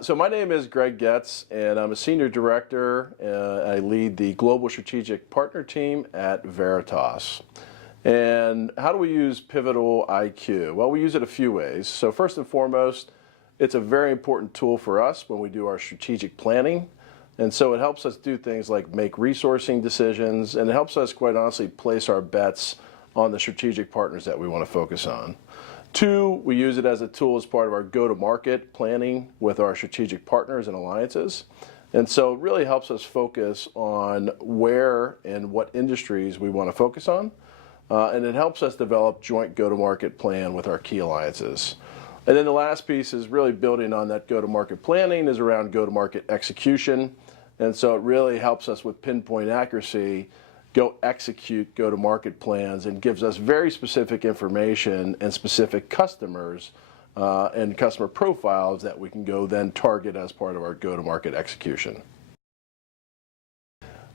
So my name is Goetz, and I'm a senior director. I lead the global strategic partner team at Veritas. And how do we use Pivotal IQ? Well, we use it a few ways. So first and foremost, it's a very important tool for us when we do our strategic planning. And so it helps us do things like make resourcing decisions, and it helps us, quite honestly, place our bets on the strategic partners that we want to focus on. Two, we use it as a tool as part of our go-to-market planning with our strategic partners and alliances. And so it really helps us focus on where and what industries we want to focus on. And it helps us develop joint go-to-market plan with our key alliances. And then the last piece is really building on that go-to-market planning is around go-to-market execution. And so it really helps us with pinpoint accuracy go execute go-to-market plans and gives us very specific information and specific customers and customer profiles that we can go then target as part of our go-to-market execution.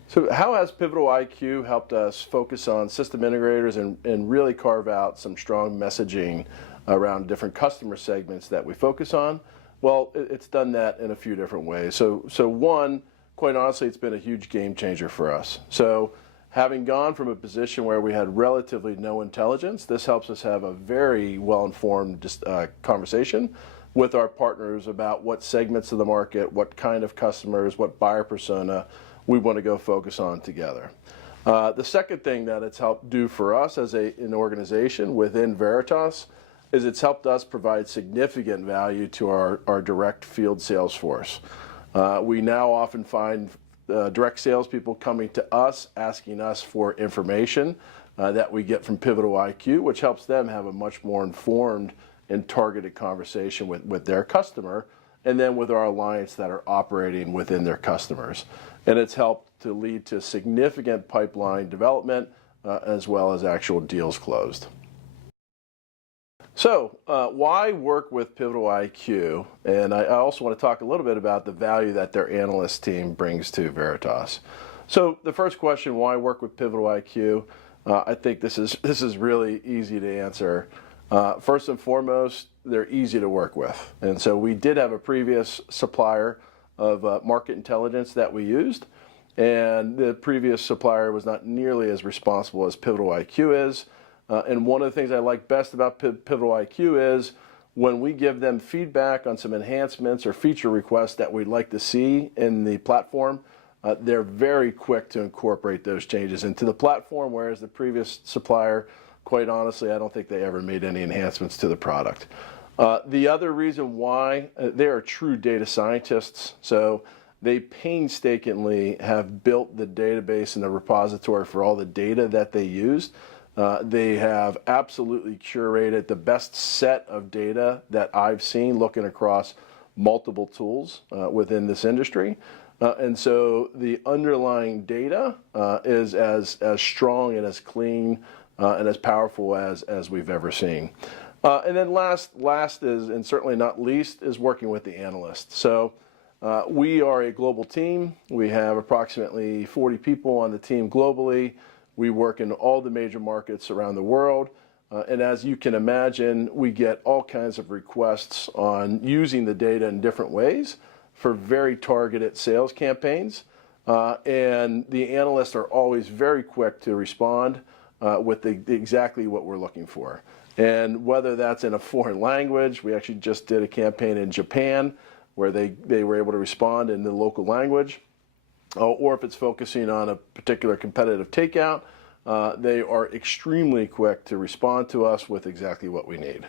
So how has Pivotal IQ helped us focus on system integrators and really carve out some strong messaging around different customer segments that we focus on? Well, it's done that in a few different ways. So one, quite honestly, it's been a huge game changer for us. So having gone from a position where we had relatively no intelligence, this helps us have a very well-informed conversation with our partners about what segments of the market, what kind of customers, what buyer persona we want to go focus on together. The second thing that it's helped do for us as an organization within Veritas is it's helped us provide significant value to our direct field sales force. We now often find direct salespeople coming to us, asking us for information that we get from Pivotal IQ, which helps them have a much more informed and targeted conversation with their customer, and then with our alliance that are operating within their customers. And it's helped to lead to significant pipeline development as well as actual deals closed. So why work with Pivotal IQ? And I also want to talk a little bit about the value that their analyst team brings to Veritas. So the first question, why work with Pivotal IQ? I think this is really easy to answer. First and foremost, they're easy to work with. And so we did have a previous supplier of market intelligence that we used. And the previous supplier was not nearly as responsible as Pivotal IQ is. And one of the things I like best about Pivotal IQ is when we give them feedback on some enhancements or feature requests that we'd like to see in the platform, they're very quick to incorporate those changes into the platform, whereas the previous supplier, quite honestly, I don't think they ever made any enhancements to the product. The other reason why, they are true data scientists, so they painstakingly have built the database and the repository for all the data that they used. They have absolutely curated the best set of data that I've seen looking across multiple tools within this industry. And so the underlying data is as strong and as clean and as powerful as we've ever seen. And then last is, and certainly not least, is working with the analysts. So we are a global team. We have approximately 40 people on the team globally. We work in all the major markets around the world. And as you can imagine, we get all kinds of requests on using the data in different ways for very targeted sales campaigns. And the analysts are always very quick to respond with exactly what we're looking for. And whether that's in a foreign language, we actually just did a campaign in Japan where they were able to respond in the local language. Or if it's focusing on a particular competitive takeout, they are extremely quick to respond to us with exactly what we need.